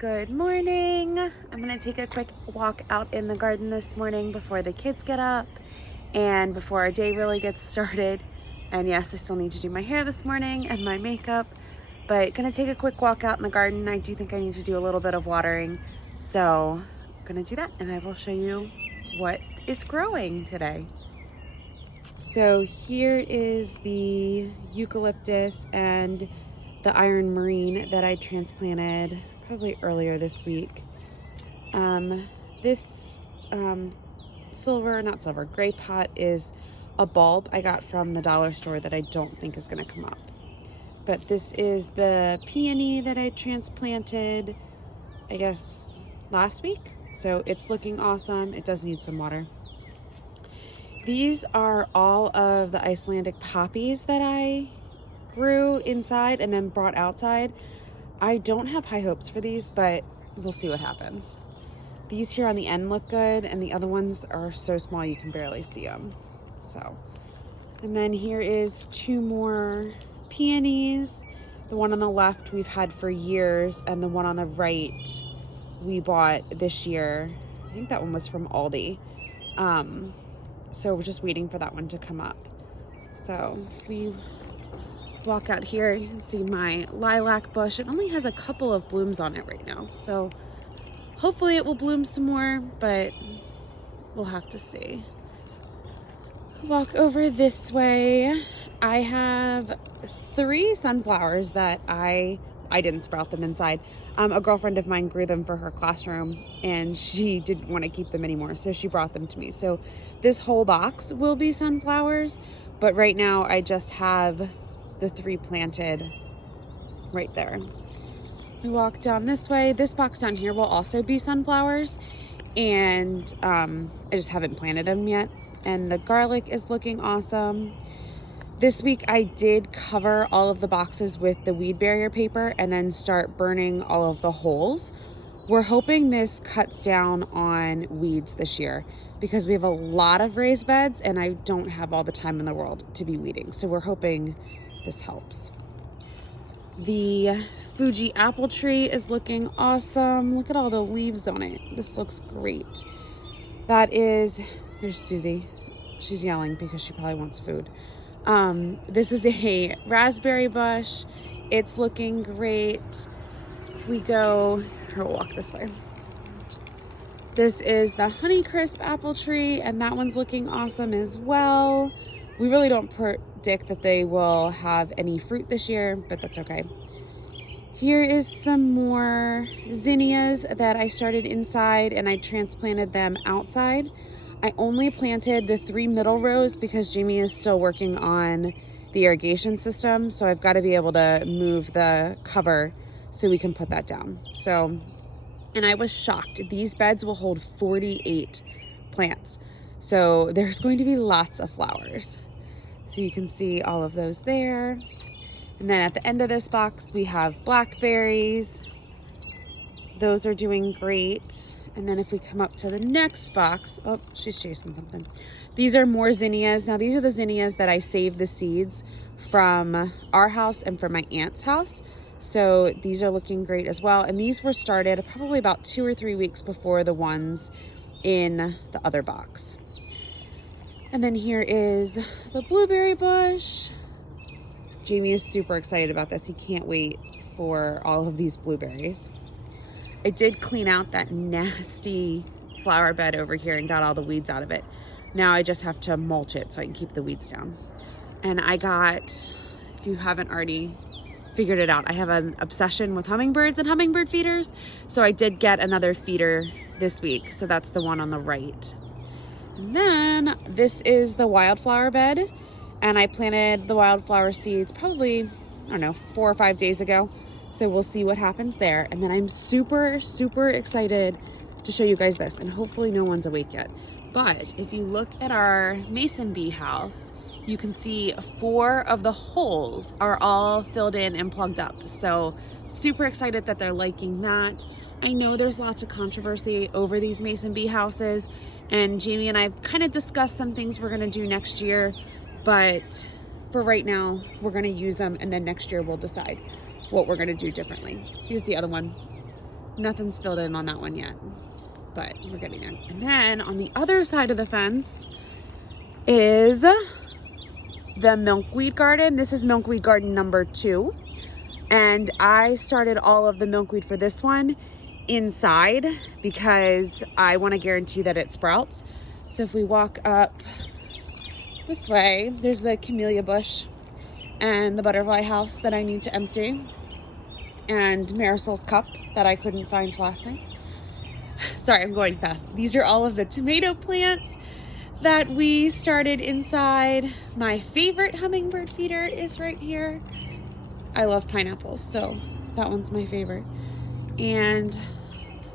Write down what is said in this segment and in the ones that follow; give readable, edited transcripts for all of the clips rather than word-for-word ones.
Good morning. I'm gonna take a quick walk out in the garden this morning before the kids get up and before our day really gets started. And yes, I still need to do my hair this morning and my makeup, but gonna take a quick walk out in the garden. I do think I need to do a little bit of watering, so I'm gonna do that and I will show you what is growing today. So here is the eucalyptus and the iron marine that I transplanted probably earlier this week. This gray pot is a bulb I got from the dollar store that I don't think is going to come up. But this is the peony that I transplanted, I guess, last week. So it's looking awesome. It does need some water. These are all of the Icelandic poppies that I grew inside and then brought outside. I don't have high hopes for these, but we'll see what happens. These here on the end look good, and the other ones are so small you can barely see them. And then here is two more peonies. The one on the left we've had for years, and the one on the right we bought this year. I think that one was from Aldi. So we're just waiting for that one to come up. So we walk out here, you can see my lilac bush. It only has a couple of blooms on it right now, so hopefully it will bloom some more, but we'll have to see. Walk over this way. I have 3 sunflowers that I didn't sprout them inside. A girlfriend of mine grew them for her classroom and she didn't want to keep them anymore, so she brought them to me. So this whole box will be sunflowers, but right now I just have the 3 planted right there. We walk down this way. This box down here will also be sunflowers, and I just haven't planted them yet. And the garlic is looking awesome. This week I did cover all of the boxes with the weed barrier paper and then start burning all of the holes. We're hoping this cuts down on weeds this year because we have a lot of raised beds and I don't have all the time in the world to be weeding. So we're hoping this helps. The Fuji apple tree is looking awesome. Look at all the leaves on it. This looks great. There's Susie. She's yelling because she probably wants food. This is a raspberry bush. It's looking great. If we go, we'll walk this way. This is the Honeycrisp apple tree, and that one's looking awesome as well. We really don't predict that they will have any fruit this year, but that's okay. Here is some more zinnias that I started inside and I transplanted them outside. I only planted the 3 middle rows because Jamie is still working on the irrigation system, so I've got to be able to move the cover so we can put that down. And I was shocked. These beds will hold 48 plants, so there's going to be lots of flowers. So you can see all of those there. And then at the end of this box, we have blackberries. Those are doing great. And then if we come up to the next box, oh, she's chasing something. These are more zinnias. Now these are the zinnias that I saved the seeds from our house and from my aunt's house. So these are looking great as well. And these were started probably about 2 or 3 weeks before the ones in the other box. And then here is the blueberry bush. Jamie is super excited about this. He can't wait for all of these blueberries. I did clean out that nasty flower bed over here and got all the weeds out of it. Now I just have to mulch it so I can keep the weeds down. And I got, if you haven't already figured it out, I have an obsession with hummingbirds and hummingbird feeders. So I did get another feeder this week. So that's the one on the right. And then this is the wildflower bed. And I planted the wildflower seeds probably, I don't know, 4 or 5 days ago. So we'll see what happens there. And then I'm super, super excited to show you guys this. And hopefully no one's awake yet. But if you look at our mason bee house, you can see 4 of the holes are all filled in and plugged up. So super excited that they're liking that. I know there's lots of controversy over these mason bee houses. And Jamie and I kind of discussed some things we're going to do next year. But for right now, we're going to use them. And then next year we'll decide what we're going to do differently. Here's the other one. Nothing's filled in on that one yet, but we're getting there. And then on the other side of the fence is the Milkweed Garden. This is Milkweed Garden number 2. And I started all of the milkweed for this one inside because I want to guarantee that it sprouts. So if we walk up this way, there's the camellia bush and the butterfly house that I need to empty, and Marisol's cup that I couldn't find last night. Sorry, I'm going fast. These are all of the tomato plants that we started inside. My favorite hummingbird feeder is right here. I love pineapples, so that one's my favorite. And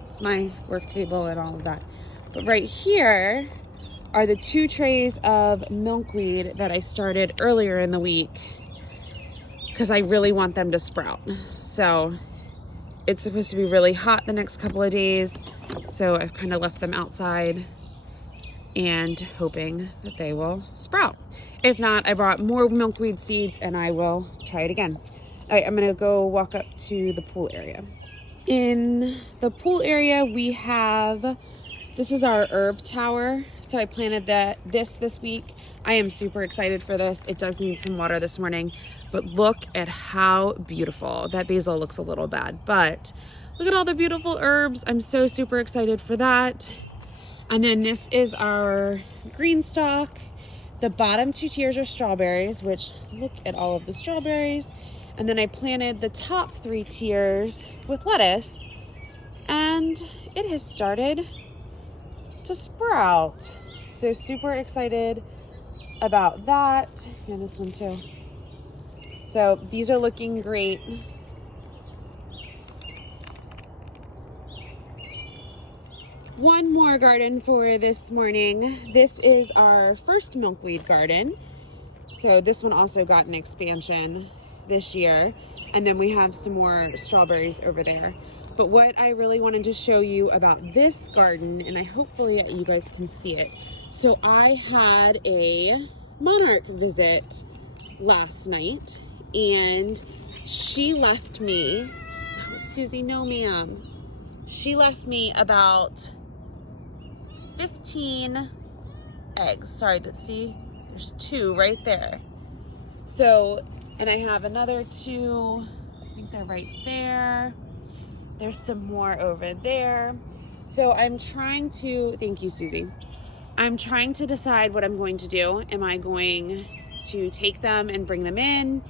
it's my work table and all of that. But right here are the 2 trays of milkweed that I started earlier in the week because I really want them to sprout. So it's supposed to be really hot the next couple of days, so I've kind of left them outside and hoping that they will sprout. If not, I brought more milkweed seeds and I will try it again. All right, I'm gonna go walk up to the pool area. In the pool area, we have, this is our herb tower. So I planted this week. I am super excited for this. It does need some water this morning, but look at how beautiful. That basil looks a little bad, but look at all the beautiful herbs. I'm so super excited for that. And then this is our green stalk. The bottom 2 tiers are strawberries, which look at all of the strawberries. And then I planted the top 3 tiers with lettuce, and it has started to sprout. So super excited about that. And this one too. So these are looking great. One more garden for this morning. This is our first milkweed garden. So this one also got an expansion this year. And then we have some more strawberries over there. But what I really wanted to show you about this garden, and hopefully you guys can see it. So I had a monarch visit last night, and she left me, oh, Susie, no ma'am. She left me about 15 eggs. Sorry, see, there's 2 right there. So, and I have another 2, I think they're right there. There's some more over there. So I'm trying to, thank you, Susie. I'm trying to decide what I'm going to do. Am I going to take them and bring them in?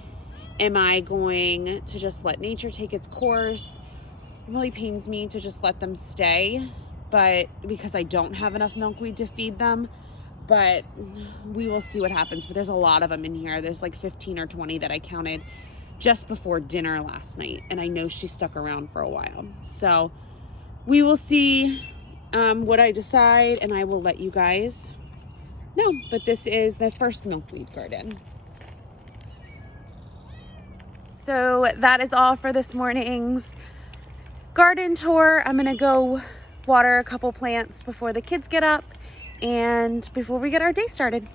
Am I going to just let nature take its course? It really pains me to just let them stay, but because I don't have enough milkweed to feed them, but we will see what happens. But there's a lot of them in here. There's like 15 or 20 that I counted just before dinner last night, and I know she stuck around for a while. So we will see what I decide, and I will let you guys know. But this is the first milkweed garden. So that is all for this morning's garden tour. I'm gonna go water a couple plants before the kids get up and before we get our day started.